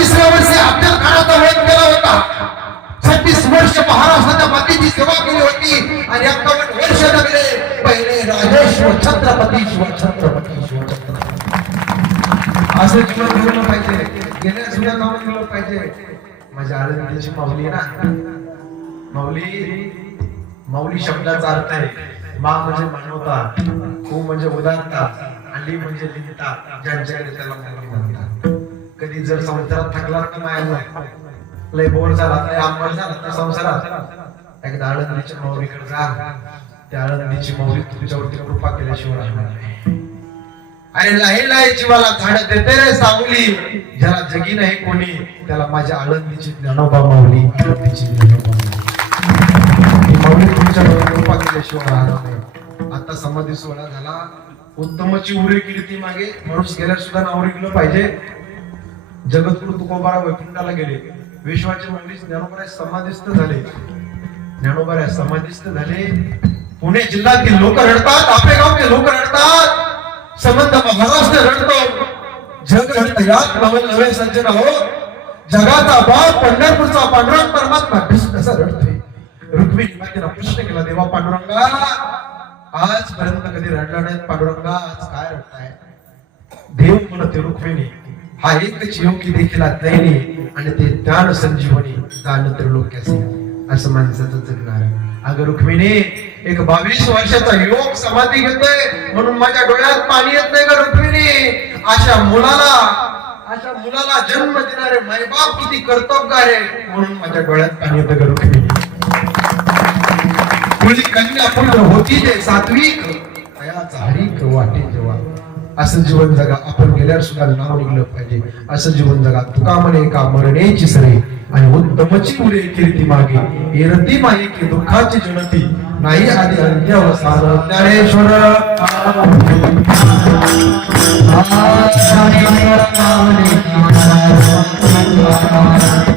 वयाच्या वर्षी आपल्या खानाचा वेध केला होता. छत्तीस वर्ष महाराष्ट्राच्या मातीची सेवा केली होती. आणि एक्कावन्न वर्ष लागले पहिले राजेश्वर छत्रपती शिव छत्रपती शिव छत्रपती. असं जीवन घडलं पाहिजे. गेल्या सुद्धा जाऊन गेलं पाहिजे. माझ्या आळंदीची माऊली ना. माऊली माऊली शब्दाचा अर्थ आहे मा म्हणजे मानवता खू म्हणजे उदारता आणि म्हणजे लिहिता ज्यांच्याकडे त्याला म्हणतात. कधी जर संसारात थकला तर माया लय बोर झाला लय आंबट झाला तर संसारात. एकदा आळंदीच्या माऊलीकडे जा. त्या आळंदीची माऊली तुमच्यावरती कृपा केल्याशिवाय राहणार नाही. अरे लाही लाही जीवाला झाड देते रे सावली ज्याला जगी नाही कोणी त्याला माझ्या आळंदीची ज्ञानोबा माऊली तिची ज्ञानोबा माऊली. माऊली कृपा केल्याशिवाय राहणार नाही. आता समाधी सोहळा झाला. उत्तमची उरी केली ती मागे. माणूस गेल्या सुद्धा नावरी गेलं पाहिजे. जगद्गुरु तुकोबारा वैकुंठाला गेले. विश्वाचे माऊली ज्ञानोबा समाधीस्थ झाले. ज्ञानोबा समाधीस्थ झाले. पुणे जिल्ह्यातील लोक रडतात आपले गावचे लोक रडतात. संबंध महाराष्ट्र रडतो. जग रडत यात नवल नवे सज्जन हो जगाचा बाप पंढरपूरचा पांडुरंग परमात्मा कसा रडतोय? रुक्मी मातेला प्रश्न केला देवा पांडुरंगा आजपर्यंत कधी रडला नाही पांडुरंगा? आज काय रडताय? देव म्हणते रुक्मिणी हा एकच योगी देखील दैनी आणि ते ज्ञान संजीवनी दान त्रिलोक्याचे असं माणसाचं जगणार अगं रुक्मिणी एक बावीस वर्षाचा योग समाधी घेतोय म्हणून माझ्या डोळ्यात पाणी येत नाही का रुक्मिणी? अशा मुलाला अशा मुलाला जन्म देणारे मायबाप किती कर्तव्यगार आहे म्हणून माझ्या डोळ्यात पाणी येतं का रुक्मिणी? तुझी कन्या पूर्ण होती ते सात्विक. तयाचा वाटे जेव्हा. असं जीवन जगा. आपण गेल्यावर सुद्धा नाव निघलं पाहिजे. असं जीवन जगा. तुका म्हणे का मरणेची सरे आणि उत्तमची मुले कीर्ती मागे. एरती माहे की दुःखाची जनती. नाही आधी अंत्यवसान. ज्ञानेश्वर